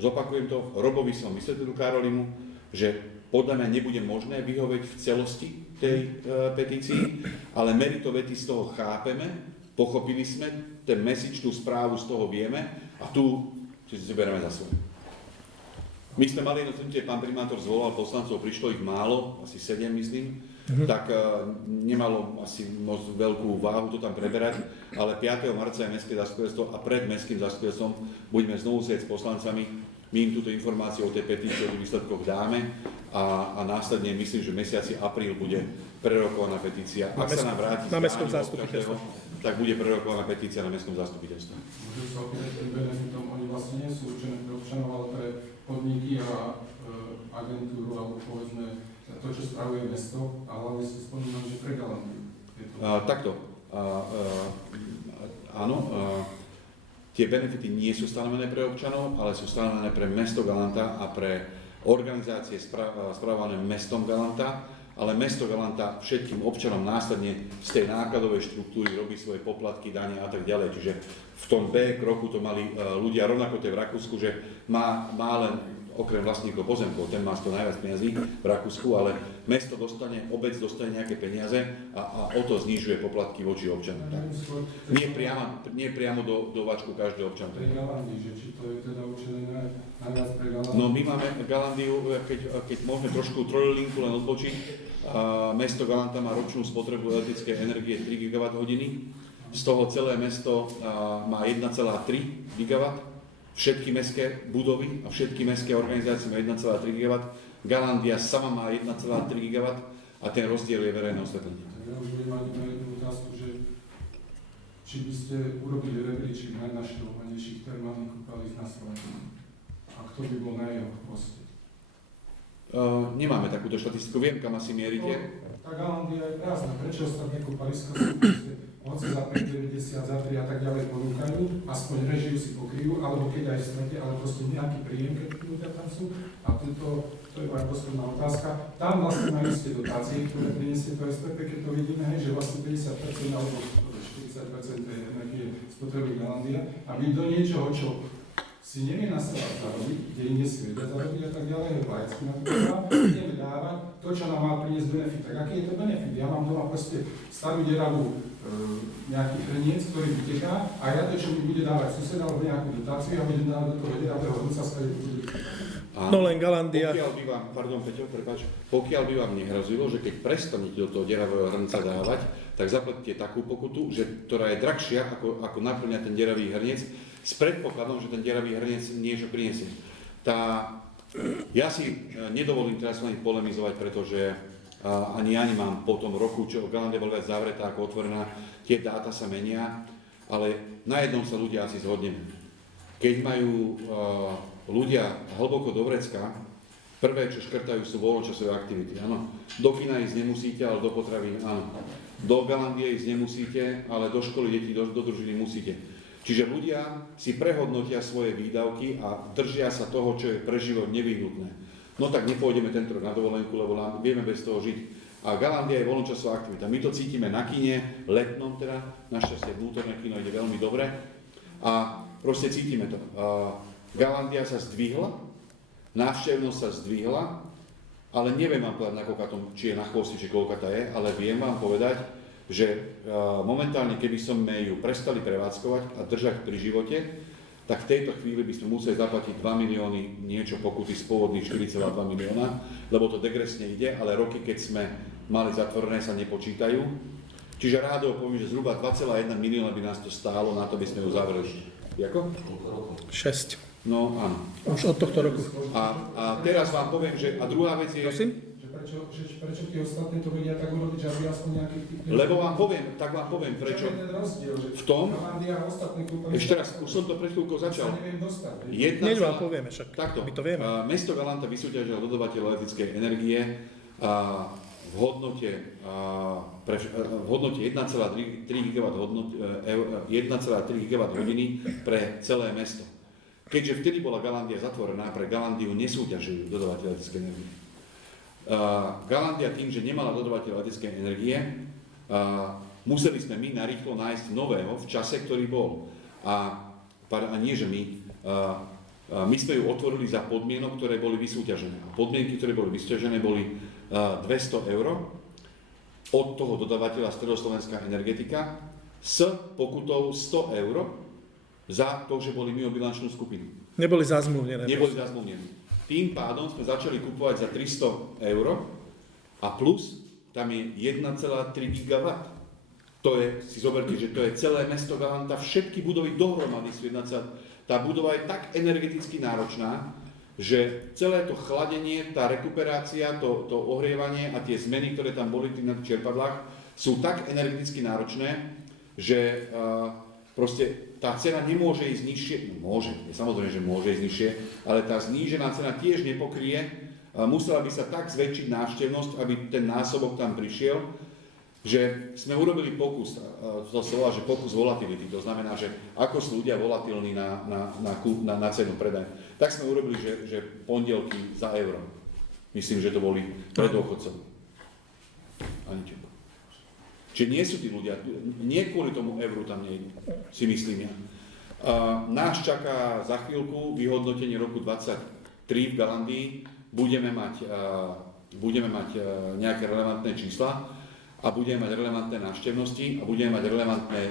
zopakujem to, Robovi som vysvetlil Karolimu, že podľa mňa nebude možné vyhovieť v celosti tej petícii, ale merito vety z toho chápeme, pochopili sme, ten message, tú správu z toho vieme a tu si zoberieme za svoje. My sme mali jedno stretnutie, pán primátor zvolal poslancov, prišlo ich málo, asi 7 myslím, tak nemalo asi moc veľkú váhu to tam preberať, ale 5. marca je mestské zastupiteľstvo a pred mestským zastupiteľstvom budeme znovu sedieť s poslancami, my im túto informáciu o tej petícii, o tých výsledkoch dáme a následne myslím, že v mesiaci apríl bude prerokovaná petícia. Ak sa nám vráti na mestskom zastupiteľstve, tak bude prerokovaná petícia na mestskom zastupiteľstve. Môžu sa opýtať, tým benefitom oni vlastne nie sú určené pre občanov, ale pre podniky a agentúru, alebo povedzme to, čo spravuje mesto, a hlavne si spomínam, že pre Galandiu. Takto. Áno. Tie benefity nie sú stanovené pre občanov, ale sú stanovené pre mesto Galanta a pre organizácie spravované mestom Galanta, ale mesto Galanta všetkým občanom následne z tej nákladovej štruktúry robí svoje poplatky, dane a tak ďalej. Čiže v tom B kroku to mali ľudia rovnako to je v Rakúsku, že má len okrem vlastníkov pozemkov, ten má z toho najviac peniazí v Rakúsku, ale mesto dostane, obec dostane nejaké peniaze a o to znižuje poplatky voči občanom. Nie priamo do váčku každého občana. Pre Galandii, že či to je teda určené najviac pre Galandiu? No my máme Galandiu, keď môžeme trošku trojlinku len odbočiť, mesto Galanta má ročnú spotrebu elektrickej energie 3 GWh, z toho celé mesto má 1,3 GW, všetky mestské budovy a všetky mestské organizácie má 1,3 GW, Galandia sama má 1,3 GW a ten rozdiel je verejné osvetlenie. Ja už budem mať jednu otázku, že či by ste urobili rebríček najnaštevovanejších termálnych kúpalisk na Slovensku a kto by bol na jeho poste? Nemáme takúto štatistiku, viem, kam asi mierite. Tá Galandia je prázdna, prečo ostatné kúpaliska sú hoci za 5,90, za 3 a tak ďalej ponúkajú, aspoň režiu si pokryjú, alebo keď aj strate, ale proste nejaký príjem, keď ľudia tam sú. A to je moja posledná otázka. Tam vlastne majú ste dotácie, ktoré priniesie to SPP, keď to vidíme, že vlastne 50% alebo 40% energie spotrebuje Galandia. A vy do niečoho, čo si nevie nastavať zarobiť, kde im nesmie zarobiť a tak ďalej, laicky na to dáva, ideme dávať to, čo nám má priniesť benefit. Tak aký je to benefit? Ja mám doma proste starú deravú nejaký hrniec, ktorý vyteká a ja to, čo mi bude dávať sused alebo nejakú dotáciu, ja budem dávať do toho deravého hrnca, z ktorého bude No len Galandia. Pokiaľ by vám nehrozilo, že keď prestanete do toho deravého hrnca dávať, tak zaplatíte takú pokutu, ktorá je drahšia ako naplňať ten deravý hrniec, s predpokladom, že ten deravý hrniec niečo prinesie. Ja si nedovolím teraz len polemizovať, pretože ani ja nemám po tom roku, čo Galandia bola viac zavretá ako otvorená, tie dáta sa menia, ale na jednom sa ľudia asi zhodneme. Keď majú ľudia hlboko do vrecka, prvé, čo škrtajú, sú voľnočasové aktivity. Áno. Do kina ísť nemusíte, ale do potravín áno. Do Galandie ísť nemusíte, ale do školy detí, do družiny musíte. Čiže ľudia si prehodnotia svoje výdavky a držia sa toho, čo je pre život nevyhnutné. No tak nepôjdeme tento rok na dovolenku, lebo vieme bez toho žiť. A Galandia je voľnočasová aktivita. My to cítime na kine, letnom teda, našťastie vnútorné kino ide veľmi dobre a proste cítime to. Galandia sa zdvihla, návštevnosť sa zdvihla, ale neviem vám povedať, či je na chvosti, či koľka tá je, ale viem vám povedať, že momentálne, keby sme ju prestali prevádzkovať a držať pri živote, tak v tejto chvíli by sme museli zaplatiť 2 milióny niečo pokuty z pôvodných 4,2 milióna, lebo to degresne ide, ale roky, keď sme mali zatvorené, sa nepočítajú. Čiže rádovo poviem, že zhruba 2,1 milióna by nás to stálo, na to by sme ju zavreli. Jako? 6. No áno. Už od tohto roku. A teraz vám poviem, že a druhá vec je... Prosím? Prečo tí ostatní to vedia tak urobiť, že aby aspoň nejakých tých... Lebo vám poviem prečo. Čo je ten rozdiel, že v tom, Galandia a ostatní kúpali... ešte raz, už som to pred chvíľkou začal. Sa neviem dostať. Hneď vám povieme však, Takto, my to vieme. mesto Galanta vysúťažilo dodavateľa elektrickej energie v hodnote 1,3 GWh pre celé mesto. Keďže vtedy bola Galandia zatvorená, pre Galandiu nesúťažujú dodavateľ elektrickej energie. Galandia tým, že nemala dodavateľ elektrickej energie, museli sme my narýchlo nájsť nového v čase, ktorý bol. A nie, že my sme ju otvorili za podmienok, ktoré boli vysúťažené. A podmienky, ktoré boli vysúťažené, boli 200 € od toho dodavateľa Stredoslovenská energetika s pokutou 100 € za to, že boli mimo bilančnú skupinu. Neboli zazmluvnené. Neboli zazmluvnené. Tým pádom sme začali kupovať za 300 € a plus tam je 1,3 GW. To je, si zoberte, že to je celé mesto Galanta, všetky budovy dohromady sú 1,3. Tá budova je tak energeticky náročná, že celé to chladenie, tá rekuperácia, to ohrievanie a tie zmeny, ktoré tam boli na čerpadlách, sú tak energeticky náročné, že proste tá cena nemôže ísť nižšie, môže, samozrejme, že môže ísť nižšie, ale tá znížená cena tiež nepokrie, musela by sa tak zväčšiť návštevnosť, aby ten násobok tam prišiel, že sme urobili pokus, to sa volá, že pokus volatility, to znamená, že ako sú ľudia volatilní na cenu predaja. Tak sme urobili, že pondelky za euro. Myslím, že to boli pre dôchodcov. Čiže nie sú tí ľudia, nie kvôli tomu euru tam nejdu, si myslím ja. Nás čaká za chvíľku vyhodnotenie roku 2023 v Galandii, budeme mať nejaké relevantné čísla a budeme mať relevantné návštevnosti a budeme mať relevantné,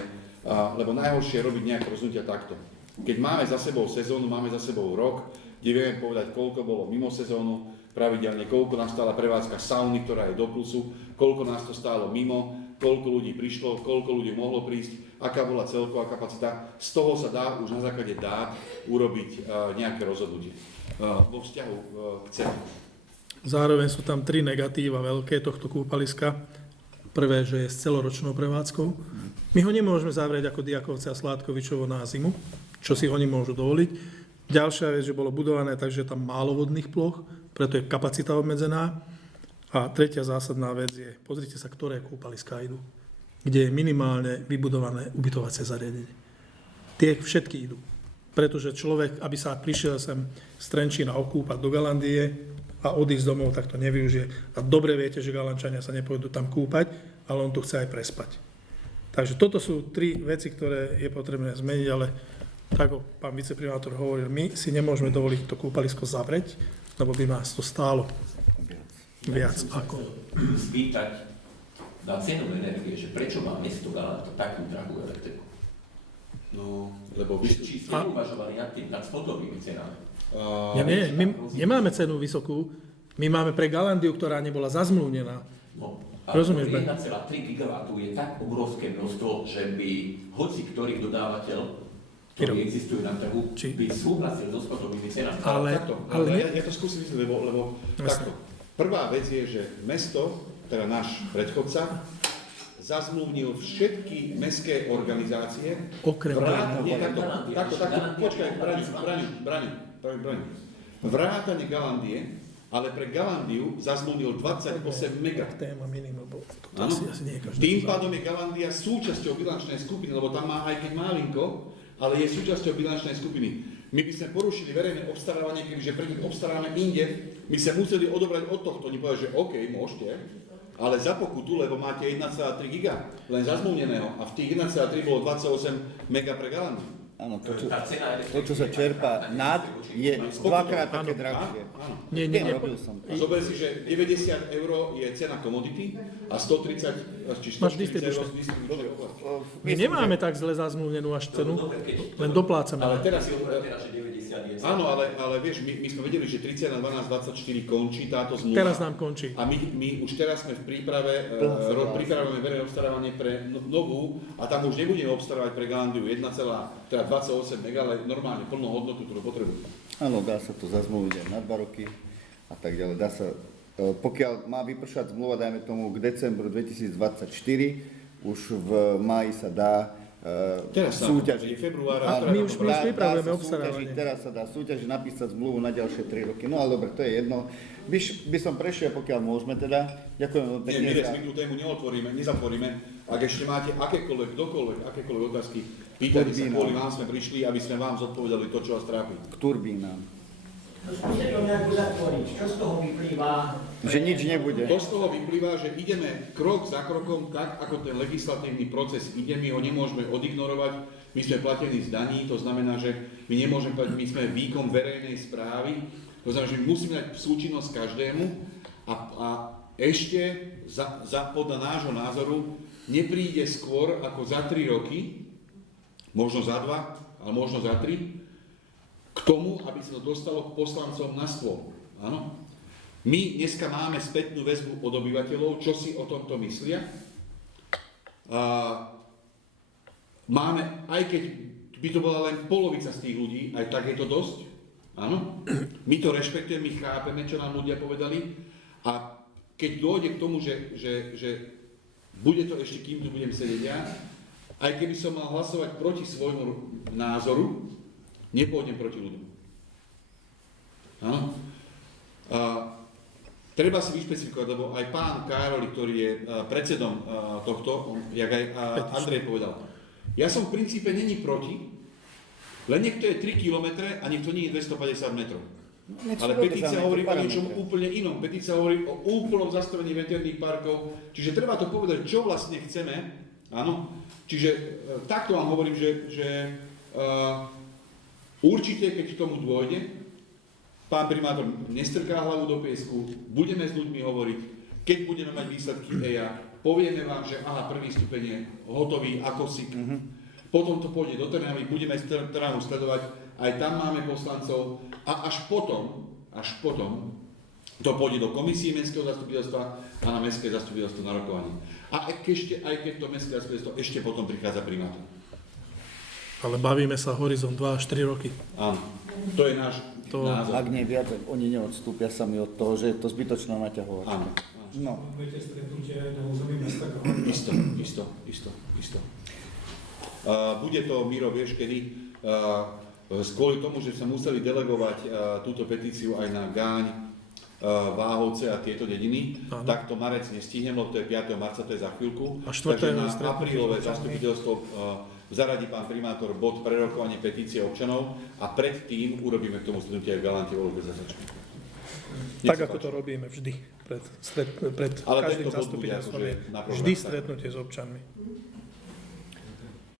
lebo najhoršie je robiť nejaké rozhodnutia takto. Keď máme za sebou sezónu, máme za sebou rok, kde vieme povedať, koľko bolo mimo sezónu, pravidelne, koľko nás stála prevádzka sauny, ktorá je do plusu, koľko nás to stálo mimo, koľko ľudí prišlo, koľko ľudí mohlo prísť, aká bola celková kapacita. Z toho sa dá už na základe dát urobiť nejaké rozhodnutie vo vzťahu k cene. Zároveň sú tam 3 negatíva veľké tohto kúpaliska. Prvé, že je s celoročnou prevádzkou. My ho nemôžeme zavrieť ako Diakovce a Sládkovičovo na zimu, čo si oni môžu dovoliť. Ďalšia vec, že bolo budované tak, že je tam málo vodných ploch, preto je kapacita obmedzená. A tretia zásadná vec je, pozrite sa, ktoré kúpaliská idú, kde je minimálne vybudované ubytovacie zariadenie. Tie všetky idú. Pretože človek, aby sa prišiel sem z Trenčína okúpať do Galandie a odísť domov, tak to nevyužije. A dobre viete, že Galančania sa nepôjdu tam kúpať, ale on tu chce aj prespať. Takže toto sú 3 veci, ktoré je potrebné zmeniť, ale tak ako pán viceprimátor hovoril, my si nemôžeme dovoliť to kúpalisko zavrieť, lebo by nás to stálo viac ako. Spýtať na cenu energie, že prečo má mesto Galanta takú drahú elektriku? No, lebo Či ste uvažovali nad spotovými cenami? Nie, my nemáme cenu vysokú, my máme pre Galandiu, ktorá nebola zazmluvnená. No, Rozumieš, 1,3 gigawatu je tak obrovské množstvo, že by hoci ktorý dodávateľ, ktorý existuje na trhu, by súhlasil so spotovými cenami. Ja to skúsim vysvetliť, lebo takto. Prvá vec je, že mesto, teda náš predchodca, zazmluvnil všetky mestské organizácie. Okrem vrátane Galandie, ale pre Galandiu zazmluvnil 28 mega. Téma minimum, bo to Áno. asi nie každý. Tým pádom je Galandia súčasťou bilančnej skupiny, lebo tam má aj keď malinko, ale je súčasťou bilančnej skupiny. My by sme porušili verejné obstarávanie, kebyže pre nich obstaráme inde, my sa museli odobrať od tohto. Oni povedali, že OK, môžete, ale za pokutu, lebo máte 1,3 giga len zazmluvneného a v tých 1,3 bolo 28 mega pre Galandiu. Áno, to, čo sa čerpá nad, je dvakrát také drahšie. Nie. Robil som to. A zober si, že 90 € je cena komodity a 130 či 140 € z distribúcie oblasti. My nemáme tak zle zazmluvnenú až cenu, len doplácame. Ale teraz že 90 je. áno, ale vieš, my sme vedeli, že 30 na 12, 24 končí táto zmluva. Teraz nám končí. A my už teraz sme v príprave, pripravujeme verejné obstarávanie pre novú a tam už nebudeme obstarávať pre Galandiu 1,28 mega, ale normálne plnú hodnotu, ktorú potrebujú. Áno, dá sa to zazmluviť aj na 2 roky a tak ďalej. Dá sa, pokiaľ má vypršať zmluva, dajme tomu k decembru 2024, už v máji sa dá Teraz súťažiť. februára. My už pripravujeme obstarávanie. Teraz sa dá súťažiť, napísať zmluvu na ďalšie 3 roky. No ale dobre, to je jedno. By som prešiel, pokiaľ môžeme teda. Ďakujem veľmi pekne. My tú tému nezatvoríme. Ak ešte máte akékoľvek otázky, pýtajte sa, kvôli vám sme prišli, aby sme vám zodpovedali to, čo vás trápi. K turbínám. Skúste to nejako zatvoriť. Čo z toho vyplýva? Že nič nebude. To z toho vyplýva, že ideme krok za krokom, tak ako ten legislatívny proces ide, my ho nemôžeme odignorovať. My sme platení z daní, to znamená, že my nemôžeme platiť, my sme výkon verejnej správy, to znamená, že my musíme dať súčinnosť každému a ešte podľa nášho názoru nepríde skôr ako za 3 roky, možno za 2, ale možno za 3, k tomu, aby sa to dostalo k poslancom na stôl. Áno? My dneska máme spätnú väzbu od obyvateľov, čo si o tomto myslia. Máme, aj keď by to bola len polovica z tých ľudí, aj tak je to dosť. Áno? My to rešpektujeme, my chápeme, čo nám ľudia povedali. A keď dôjde k tomu, že bude to ešte, kým tu budem sedieť ja, aj keby som mal hlasovať proti svojmu názoru, nepôjdem proti ľuďom. Áno? Treba si vyšpecifikovať, lebo aj pán Károli, ktorý je predsedom tohto, jak aj Andrej povedal, ja som v princípe není proti, len niekto je 3 km a niekto nie je 250 metrov. Ale petícia hovorí o niečom úplne inom. Petícia hovorí o úplnom zastavení veterných parkov, čiže treba to povedať, čo vlastne chceme. Áno? Čiže takto vám hovorím, že určite, keď k tomu dôjde, pán primátor nestrká hlavu do piesku, budeme s ľuďmi hovoriť, keď budeme mať výsledky EIA, povieme vám, že aha, prvý stupeň je hotový ako SIK. Potom to pôjde do Trnavy, budeme Trnavu sledovať, aj tam máme poslancov a až potom to pôjde do komisie mestského zastupiteľstva a na mestské zastupiteľstvo na rokovanie. A aj keď to mestské zastupiteľstvo ešte potom prichádza primátor. Ale bavíme sa horizont 2 až 3 roky. Áno, to je náš názor. Ak nie viac, oni neodstúpia sami od toho, že je to zbytočná naťahovačka. Áno. No. Budete stretnutie aj na území mesta Galanta? Isto. Bude to, Miro, vieš kedy, kvôli tomu, že sa museli delegovať túto petíciu aj na Gáň, Váhovce a tieto dediny, tak to marec nestihnem, lebo to je 5. marca, to je za chvíľku. A 4. Takže na aprílové zastupiteľstvo zaradí pán primátor bod prerokovanie petície občanov a predtým urobíme k tomu stretnutie aj v Galante voľbe za začiatku. Tak ako to robíme vždy pred Ale každým tento bod bude zastupiteľstvom. akože na program. Vždy stretnutie s občanmi.